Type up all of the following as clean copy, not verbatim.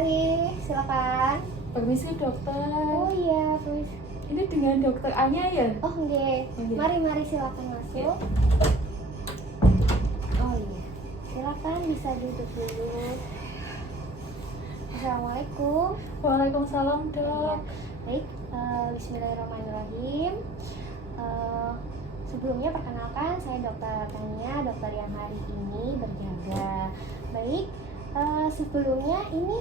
Mari, silakan. Permisi dokter. Oh iya, permisi. Ini dengan dokter Anya ya? Oh nggih. Oh, iya. Mari silakan masuk. Iya. Oh iya. Silakan bisa duduk dulu. Assalamualaikum. Waalaikumsalam Iya. dok. Baik, bismillahirrahmanirrahim. Sebelumnya perkenalkan saya Dokter Tania, dokter yang hari ini berjaga. Baik, sebelumnya ini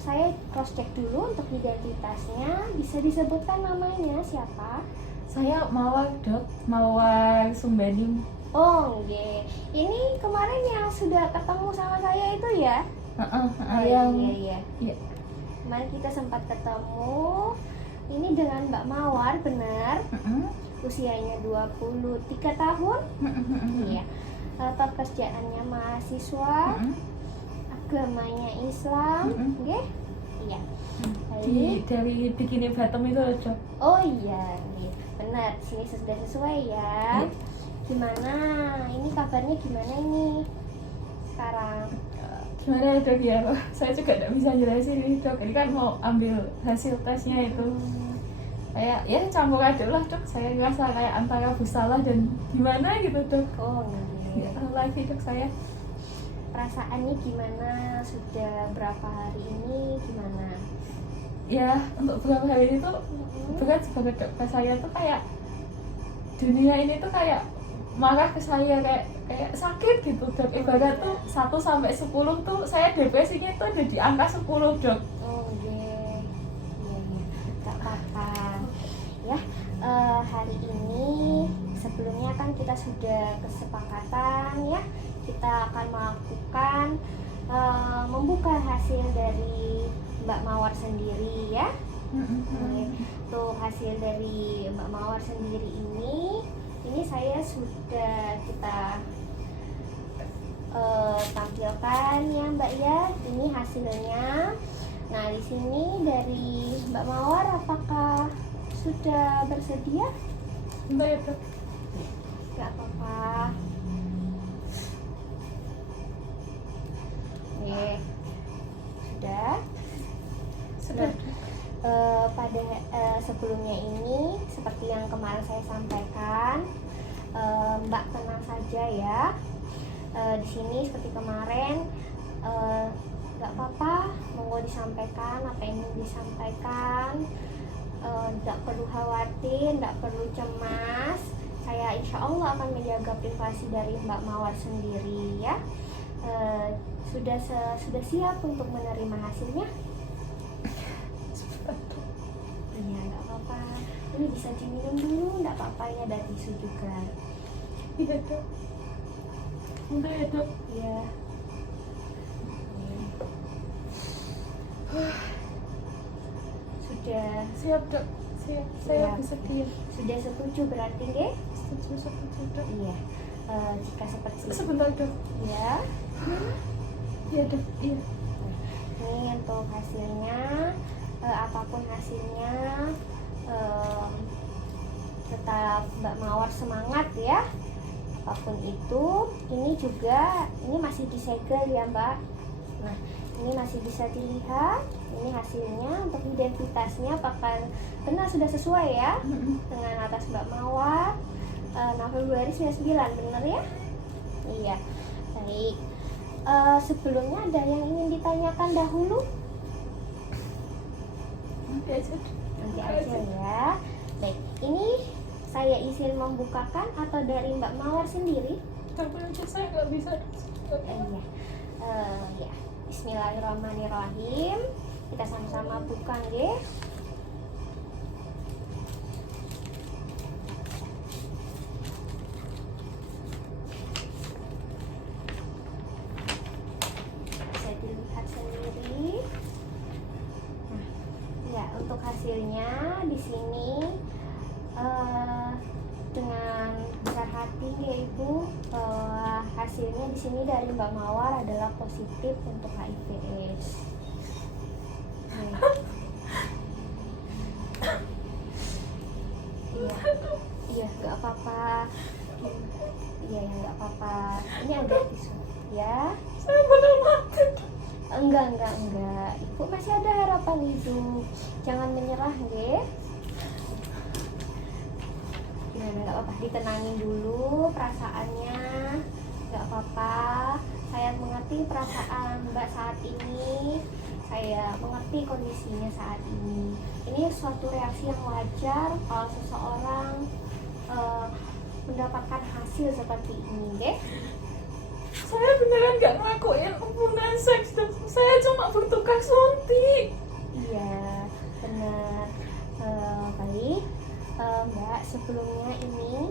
saya cross check dulu untuk identitasnya. Bisa disebutkan namanya siapa? Saya Mawar dok, Mawar Sumbaning. Oh, oke. Ini kemarin yang sudah ketemu sama saya itu ya? Yang Iya. Iya. Kemarin kita sempat ketemu. Ini dengan Mbak Mawar, benar? Usianya 23 tahun. Iya. Pekerjaannya mahasiswa. Agamanya Islam. Oke? Iya. Baik. Dari Bikini Bottom itu loh dok. Oh iya, benar. Sini sudah sesuai ya. Iya. Gimana? Ini kabarnya gimana ini sekarang? Gimana dok ya? Saya juga tidak bisa jelasin ini dok. Ini kan mau ambil hasil tesnya itu. Kayak ya campur aduk lah dok. Saya ngerasa kayak antara bersalah dan gimana gitu dok. Oh Ya, iya. lagi dok saya. Perasaannya gimana? Sudah berapa hari ini? Gimana? Ya untuk beberapa hari ini tuh berat banget dok. Saya tuh kayak dunia ini tuh kayak marah ke saya, kayak sakit gitu dok. Ibarat tuh 1 sampai 10 tuh saya depresinya tuh ada di angka 10 dok. Oh iya. Iya. Gak apa-apa. Ya, hari ini sebelumnya kan kita sudah kesepakatan ya. Kita akan melakukan membuka hasil dari Mbak Mawar sendiri ya. Tuh hasil dari Mbak Mawar sendiri ini saya sudah kita tampilkan ya Mbak ya. Ini hasilnya. Nah di sini dari Mbak Mawar, apakah sudah bersedia? Bentar ya dok. Gak apa-apa. Oke, sudah. Sudah. Pada sebelumnya ini seperti yang kemarin saya sampaikan, Mbak tenang saja ya. Di sini seperti kemarin, nggak apa-apa, monggo disampaikan apa yang ingin disampaikan. Nggak perlu khawatir, nggak perlu cemas. Saya insya Allah akan menjaga privasi dari Mbak Mawar sendiri ya. Sudah siap untuk menerima hasilnya? Iya, nggak apa-apa. Ini bisa diminum dulu, nggak apa-apa ya, ada tisu juga. Iya dok. Bentar ya dok. Iya. Sudah Siap dok. Siap. Saya Siap. bersedia. sudah setuju berarti deh? Setuju dok. Iya. Jika seperti itu Sebentar dok. ya. Iya dok. Iya. Ini untuk hasilnya, apapun hasilnya, tetap Mbak Mawar semangat ya. Apapun itu, ini juga ini masih disegel ya Mbak. Nah, ini masih bisa dilihat. Ini hasilnya untuk identitasnya apakah benar sudah sesuai ya dengan atas Mbak Mawar. Februari 99 benar ya? Iya. Baik. Sebelumnya ada yang ingin ditanyakan dahulu? Nanti aja. Nanti aja ya. Baik, ini saya izin membukakan atau dari Mbak Mawar sendiri? Tapi aja saya nggak bisa. Iya. Ya. Bismillahirrahmanirrahim. Kita sama-sama buka nggih. Bisa dilihat sendiri. Nah, ya untuk hasilnya di sini dengan besar hati ya Ibu, bahwa hasilnya di sini dari Mbak Mawar adalah positif untuk HIV/AIDS. Iya, iya nggak apa-apa. Iya ya nggak apa-apa. Ini ada tisu ya. Saya benar mati. Enggak. Ibu masih ada harapan hidup. Jangan menyerah, nggih. Gimana, nggak apa-apa, ditenangin dulu perasaannya. Nggak apa-apa. Saya mengerti perasaan Mbak saat ini. Saya mengerti kondisinya saat ini. Ini suatu reaksi yang wajar kalau seseorang mendapatkan hasil seperti ini, nggih. Saya beneran gak ngelakuin hubungan seks, Dok. Saya cuma bertukar suntik. Iya, benar. Baik, Mbak, sebelumnya ini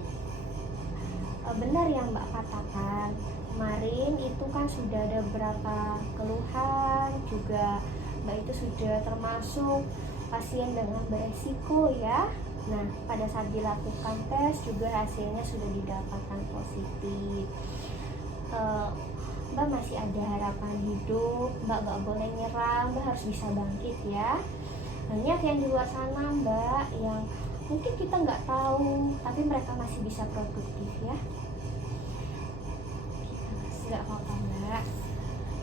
benar yang Mbak katakan. Kemarin itu kan sudah ada beberapa keluhan, juga Mbak itu sudah termasuk pasien dengan beresiko ya. Nah, pada saat dilakukan tes juga hasilnya sudah didapatkan positif. Mbak masih ada harapan hidup, Mbak gak boleh nyerah, Mbak harus bisa bangkit ya. Banyak yang di luar sana Mbak yang mungkin kita nggak tahu, tapi mereka masih bisa produktif ya. Nggak apa-apa Mbak.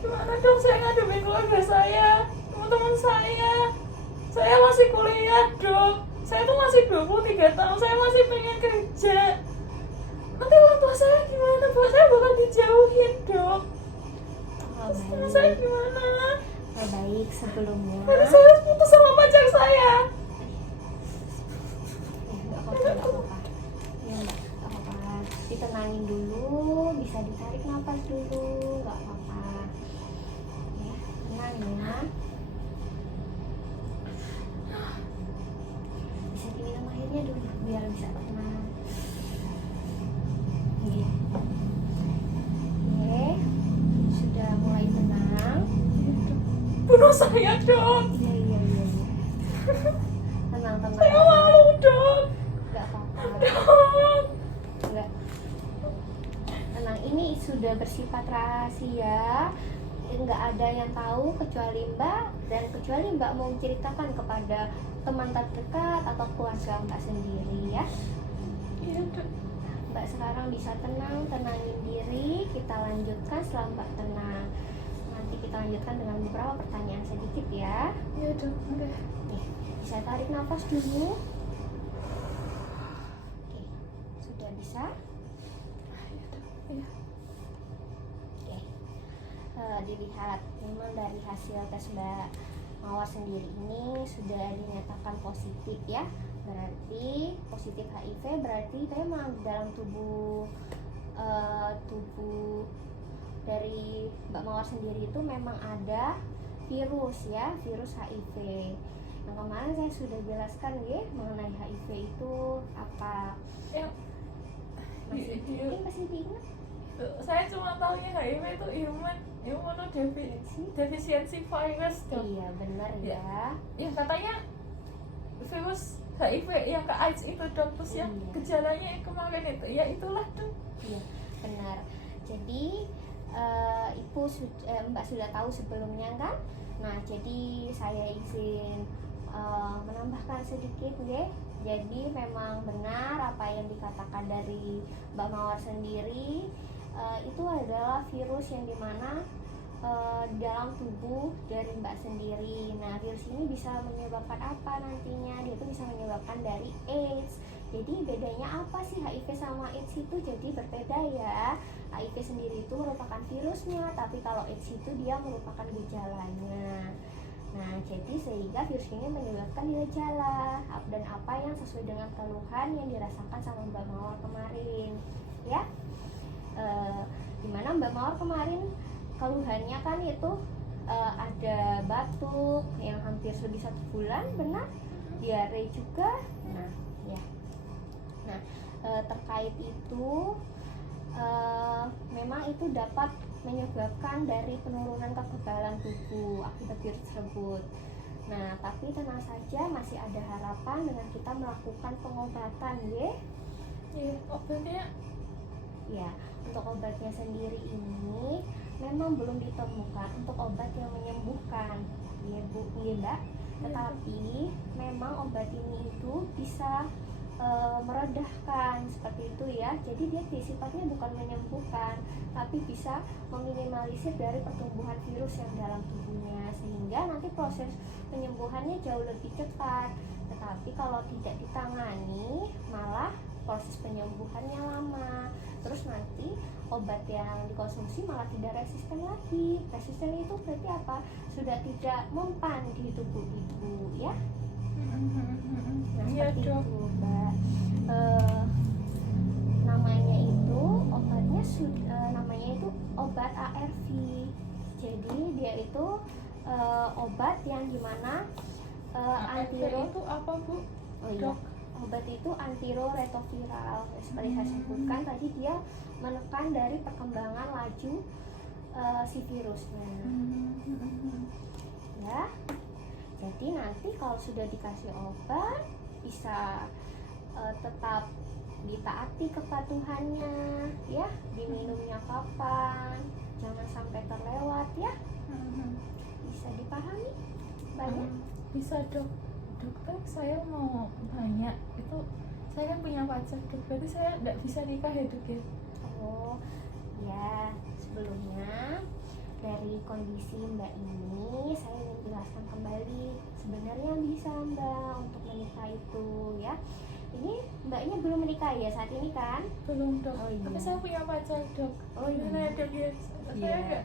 Gimana dong saya ngadepin keluarga saya, teman-teman saya? Saya masih kuliah, Dok. Saya tuh masih 23 tahun, saya masih pengen kerja. Nanti orang tua saya gimana, Dok? Saya bakal dijauhin, Dok. Terus saya gimana? Baik, sebelumnya Nanti saya harus putus sama pacar saya. nggak apa-apa. Ya Mbak, nggak apa-apa. Ditenangin dulu, bisa ditarik nafas dulu, nggak apa-apa. Ya, tenang ya. Bisa diminum airnya dulu biar bisa tenang. Iya. Oke, sudah mulai tenang. Bunuh saya, Dok. Iya. Tenang. Saya malu, Dok. Nggak apa-apa. Dok. Enggak. Tenang, ini sudah bersifat rahasia. Enggak ada yang tahu kecuali Mbak, dan kecuali Mbak mau ceritakan kepada teman terdekat atau keluarga Mbak sendiri ya. Iya, Dok. Mbak sekarang bisa tenangin diri. Kita lanjutkan setelah Mbak tenang. Nanti kita lanjutkan dengan beberapa pertanyaan sedikit ya. Iya, Dok. Udah. Nih, bisa tarik nafas dulu. Oke, sudah bisa? Iya, Dok. Iya. Oke, dilihat memang dari hasil tes Mbak Mawar sendiri ini sudah dinyatakan positif ya. Berarti positif HIV, berarti memang dalam tubuh dari Mbak Mawar sendiri itu memang ada virus ya, virus HIV. Yang kemarin saya sudah jelaskan ya mengenai HIV itu apa. Yang Masih diingat? saya cuma tahunya HIV itu immunodeficiency virus, Dok. Iya benar ya. Yang katanya virus HIV yang ke AIDS itu, Dok. Terus yang Iya. gejalanya yang kemarin itu, ya itulah, Dok. Iya benar. Jadi Mbak sudah tahu sebelumnya kan? Nah jadi saya izin menambahkan sedikit ya. Jadi memang benar apa yang dikatakan dari Mbak Mawar sendiri, itu adalah virus yang dimana dalam tubuh dari Mbak sendiri. Nah virus ini bisa menyebabkan apa nantinya? Dia itu bisa menyebabkan dari AIDS. Jadi bedanya apa sih HIV sama AIDS itu? Jadi berbeda ya. HIV sendiri itu merupakan virusnya, tapi kalau AIDS itu dia merupakan gejalanya. Nah, jadi sehingga virus ini menyebabkan gejala dan apa yang sesuai dengan keluhan yang dirasakan sama Mbak Mawar kemarin, ya. Dimana Mbak Mawar kemarin keluhannya kan itu ada batuk yang hampir lebih 1 bulan, benar? Diare juga. Nah, ya. Nah, terkait itu memang itu dapat menyebabkan dari penurunan kekebalan tubuh akibat virus tersebut. Nah, tapi tenang saja, masih ada harapan dengan kita melakukan pengobatan, ya. Iya, obatnya. Ya, untuk obatnya sendiri ini memang belum ditemukan untuk obat yang menyembuhkan, ya Bu, ya Mbak. Tetapi memang obat ini itu bisa meredahkan seperti itu ya. Jadi dia sifatnya bukan menyembuhkan, tapi bisa meminimalisir dari pertumbuhan virus yang dalam tubuhnya, sehingga nanti proses penyembuhannya jauh lebih cepat. Tetapi kalau tidak ditangani, malah proses penyembuhannya lama. Terus nanti obat yang dikonsumsi malah tidak resisten lagi. Resisten itu berarti apa? Sudah tidak mempan di tubuh ibu ya. Nah, Iya, seperti Dok. itu, Mbak. Namanya itu namanya itu obat ARV. Jadi dia itu obat yang dimana antiro itu apa, Bu? oh iya, Dok. obat itu antiretroviral. Seperti saya sebutkan tadi, dia menekan dari perkembangan laju si virusnya. Ya. Jadi nanti kalau sudah dikasih obat, bisa tetap ditaati kepatuhannya ya, diminumnya kapan, jangan sampai terlewat ya. Bisa dipahami banyak? Bisa, Dok. Dokter, saya mau tanya, itu saya kan punya pacar, Dok. Berarti saya tidak bisa nikah ya, Dok ya? Oh ya, sebelumnya dari kondisi Mbak ini saya ingin jelaskan kembali. Sebenarnya bisa Mbak untuk menikah itu ya. Ini Mbaknya belum menikah ya saat ini kan? Belum, Dok. Oh, iya. Tapi saya punya pacar, Dok. Oh, iya. Gimana, Dok ya? Saya Iya. nggak.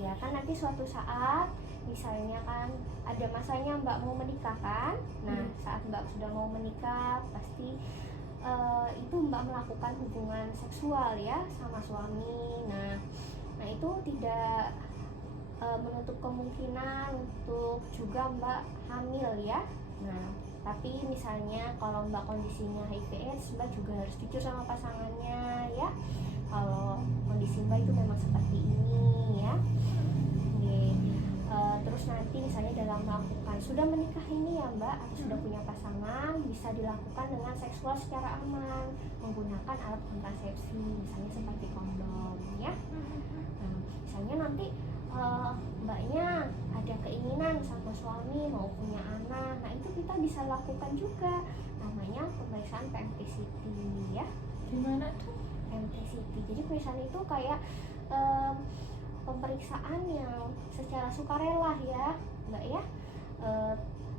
Ya kan nanti suatu saat misalnya kan ada masanya Mbak mau menikah kan. Nah saat Mbak sudah mau menikah pasti itu Mbak melakukan hubungan seksual ya sama suami. Nah itu tidak menutup kemungkinan untuk juga Mbak hamil ya. Nah tapi misalnya kalau Mbak kondisinya HIV/AIDS, Mbak juga harus jujur sama pasangannya ya. Kalau kondisi Mbak itu memang seperti ini ya. Terus nanti misalnya dalam melakukan sudah menikah ini ya Mbak, atau sudah punya pasangan, bisa dilakukan dengan seksual secara aman menggunakan alat kontrasepsi, misalnya seperti kondom ya. Nah, misalnya nanti Mbaknya ada keinginan sama suami mau punya anak, nah itu kita bisa lakukan juga, namanya pemeriksaan PMT-CT ya. Gimana, Dok? PMT-CT, jadi pemeriksaan itu kayak pemeriksaan yang secara sukarela ya Mbak ya,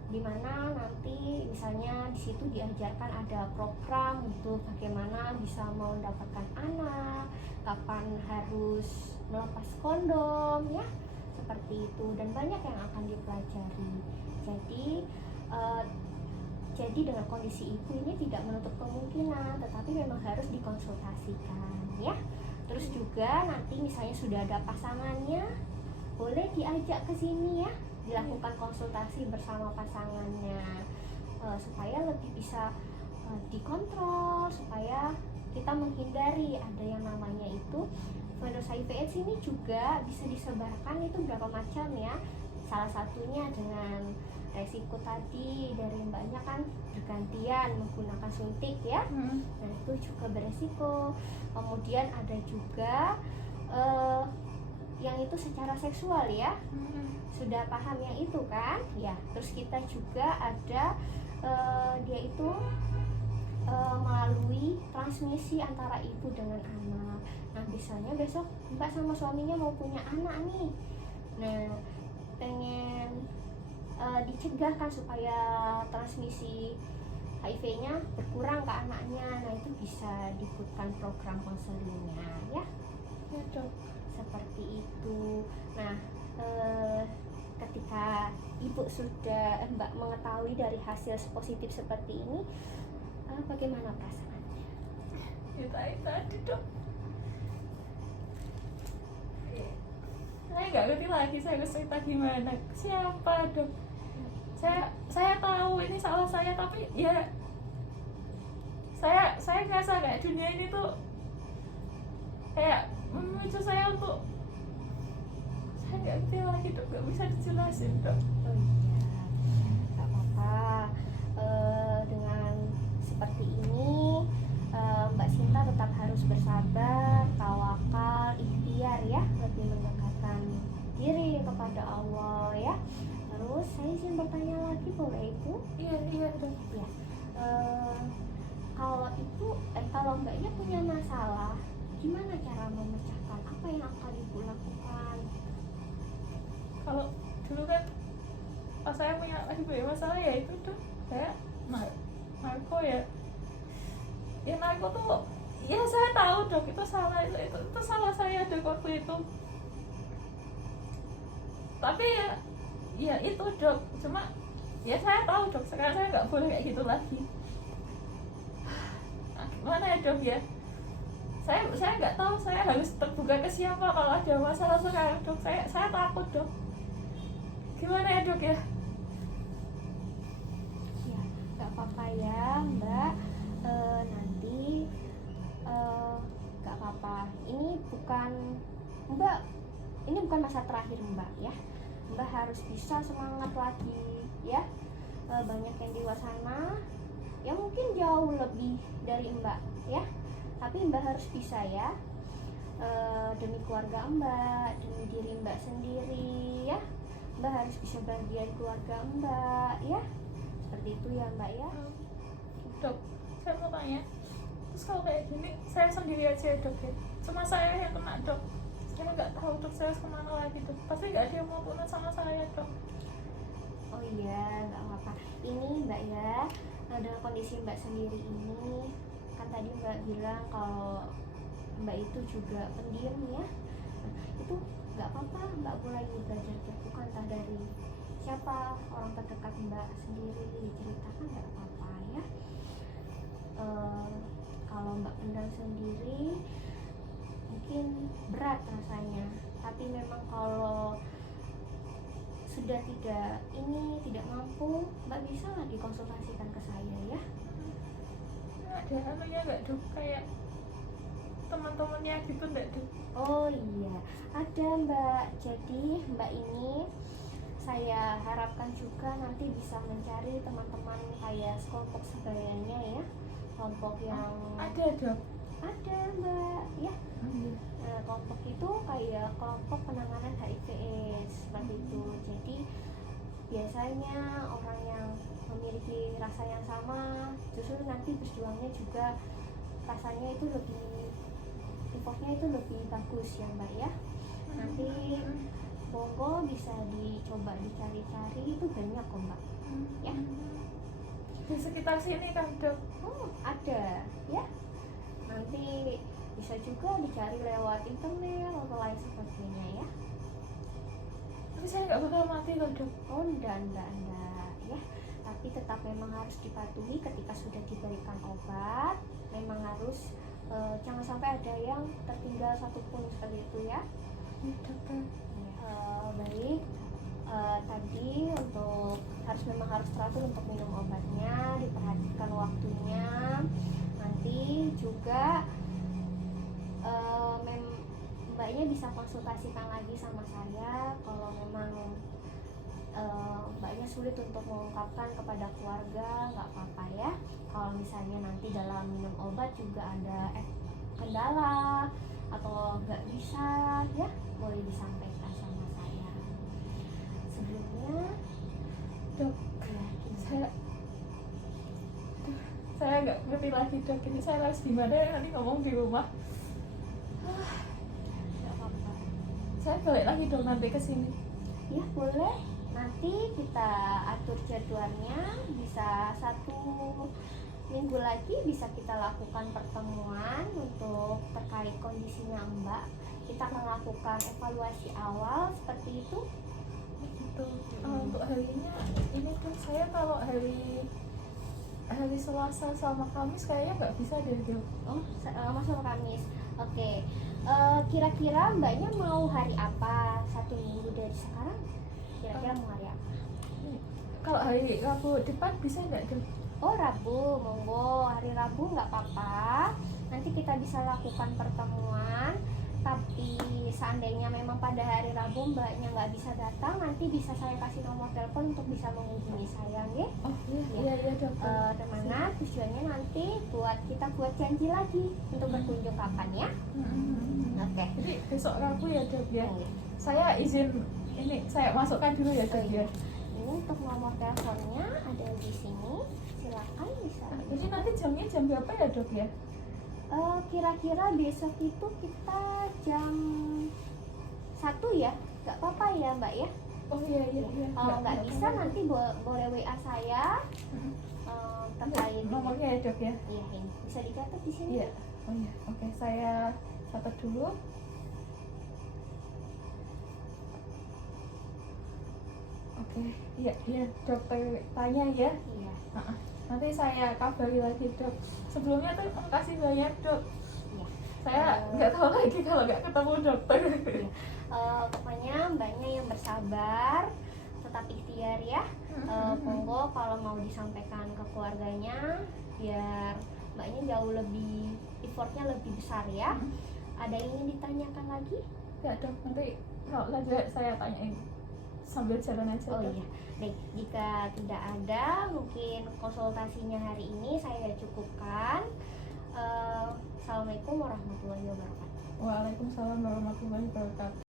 dimana nanti misalnya di situ diajarkan ada program untuk bagaimana bisa mendapatkan anak, kapan harus melepas kondom ya, seperti itu, dan banyak yang akan dipelajari. Jadi dengan kondisi ibu ini tidak menutup kemungkinan, tetapi memang harus dikonsultasikan ya. Terus juga nanti misalnya sudah ada pasangannya, boleh diajak ke sini ya, dilakukan konsultasi bersama pasangannya supaya lebih bisa dikontrol, supaya kita menghindari ada yang namanya itu virus HIV/AIDS. Ini juga bisa disebarkan itu berapa macam ya. Salah satunya dengan resiko tadi dari Mbaknya kan bergantian menggunakan suntik ya. Nah itu juga beresiko. Kemudian ada juga yang itu secara seksual ya. Sudah paham yang itu kan ya. Terus kita juga ada dia itu melalui transmisi antara ibu dengan anak. Nah misalnya besok Mbak sama suaminya mau punya anak nih, nah pengen dicegah kan supaya transmisi HIV-nya berkurang ke anaknya. Nah itu bisa diikutkan program konselingnya ya. Ya, Dok. Seperti itu. Nah ketika ibu sudah Mbak mengetahui dari hasil positif seperti ini, bagaimana perasaannya? Ya tadi, Dok. Saya nggak ngerti lagi saya harus cerita gimana. Siapa, Dok? Saya tahu ini salah saya, tapi ya saya ngerasa kayak dunia ini tuh kayak memicu saya untuk, saya nggak ngerti lagi, Dok, nggak bisa dijelasin, Dok. Oh iya, nggak apa-apa. Dengan seperti ini Mbak Sinta tetap harus bersabar, tawakal, ikhtiar ya, lebih mendekatkan diri kepada Allah ya. Terus saya izin bertanya lagi, boleh Ibu? Iya, Dok. Ya, Eh, kalau mbaknya punya masalah, gimana cara memecahkan? Apa yang akan ibu lakukan? Kalau dulu kan pas saya punya masalah ya itu tuh saya narko ya narko tuh ya saya tahu dok itu salah, itu salah saya dok waktu itu, tapi ya itu dok, cuma ya saya tahu dok sekarang saya nggak boleh kayak gitu lagi. Nah, gimana ya dok ya, saya nggak tahu saya harus terbuka ke siapa kalau ada masalah sekarang dok, saya takut dok, gimana ya dok ya. Ya, nggak apa-apa ya mbak. Nanti nggak apa-apa. Ini bukan masa terakhir mbak ya. Mbak harus bisa semangat lagi ya. Banyak yang di luar sana yang mungkin jauh lebih dari mbak ya. Tapi mbak harus bisa ya. Demi keluarga mbak, demi diri mbak sendiri ya. Mbak harus bisa bahagiain keluarga mbak ya. Seperti itu ya mbak ya. Dok, saya mau tanya, terus kalau kayak gini saya sendiri aja dok ya, cuma saya yang kena dok, saya nggak tahu dok saya harus kemana lagi dok, pasti nggak ada yang mau tunai sama saya dok. Oh iya, nggak apa-apa. Ini mbak ya, dengan kondisi mbak sendiri ini, kan tadi mbak bilang kalau mbak itu juga pendiam ya. Nah, itu nggak apa-apa, mbak boleh belajar terbuka entah dari siapa orang terdekat mbak sendiri, ceritakan nggak apa-apa ya. Kalau mbak pendam sendiri mungkin berat rasanya, tapi memang kalau sudah tidak mampu, mbak bisa lah dikonsultasikan ke saya ya. Ada anunya nggak dok, kayak teman-temannya gitu nggak dok? Oh iya, ada mbak. Jadi mbak ini saya harapkan juga nanti bisa mencari teman-teman kayak kelompok sebayanya ya, kelompok yang Ada dok. ada mbak ya. Nah, kelompok itu kayak kelompok penanganan HIV/AIDS seperti itu. Jadi biasanya orang yang memiliki rasa yang sama justru nanti berjuangnya juga rasanya itu lebih, effortnya itu lebih bagus ya mbak ya. Nanti monggo bisa dicoba dicari-cari, itu banyak kok mbak ya. Di sekitar sini kan dok? Ada ya. Nanti bisa juga dicari lewat internet atau lain sebagainya ya. Tapi saya nggak bakal mati loh dok. Oh enggak ya. Tapi tetap memang harus dipatuhi ketika sudah diberikan obat. Memang harus jangan sampai ada yang tertinggal satupun seperti itu ya. Dokter. Baik. Tadi memang harus teratur untuk minum obatnya, diperhatikan waktunya. Nanti juga mbaknya bisa konsultasikan lagi sama saya kalau memang mbaknya sulit untuk mengungkapkan kepada keluarga, nggak apa-apa ya. Kalau misalnya nanti dalam minum obat juga ada kendala atau nggak bisa ya, boleh disampaikan sama saya. Sebelumnya Dok, saya nggak ngerti lagi dok, ini saya harus gimana ya nanti ngomong di rumah. nggak apa-apa Saya balik lagi dong nanti ke sini. ya, boleh. Nanti kita atur jadwalnya, bisa 1 minggu lagi bisa kita lakukan pertemuan untuk terkait kondisinya mbak. Kita akan lakukan evaluasi awal seperti itu. Gitu. Untuk harinya ini tuh saya kalau hari Selasa sama Kamis kayaknya nggak bisa deh dok. Masuk Kamis. Oke. Kira-kira mbaknya mau hari apa? 1 minggu dari sekarang kira-kira mau hari apa? Kalau hari Rabu depan bisa nggak dok? Oh, Rabu, monggo. Hari Rabu nggak apa-apa. Nanti kita bisa lakukan pertemuan. Tapi seandainya memang pada hari Rabu mbaknya nggak bisa datang, nanti bisa saya kasih nomor telepon untuk bisa menghubungi saya, ya. Oh iya dok. Kemana tujuannya nanti kita buat janji lagi untuk berkunjung kapan ya. Oke. Jadi besok Rabu ya dok ya. Iya. Saya izin ini saya masukkan dulu ya dok ya. Ini untuk nomor teleponnya ada di sini. silakan bisa. Jadi nanti jamnya jam berapa ya dok ya? Kira-kira besok itu kita jam 1 ya, nggak apa-apa ya Mbak ya. Oh iya iya. Kalau nggak bisa nanti boleh WA saya terkait nomornya ya dok ya? Iya, ini bisa dicatat di sini. Iya. Oh iya. Oke, saya catat dulu. Oke, iya iya dokter tanya ya. Iya. Nanti saya kabari lagi dok. Sebelumnya tuh makasih banyak dok. Iya. Saya nggak tahu lagi kalau nggak ketemu dokter. Iya. Pokoknya mbaknya yang bersabar, tetap ikhtiar ya. Monggo kalau mau disampaikan ke keluarganya biar mbaknya jauh lebih effortnya lebih besar ya. Ada yang ingin ditanyakan lagi? Ya dok, nanti kalau lanjut saya tanyain sambil jalan aja. Oh dok. iya, baik. Jika tidak ada, mungkin konsultasinya hari ini saya cukupkan. Assalamualaikum warahmatullahi wabarakatuh. Waalaikumsalam warahmatullahi wabarakatuh.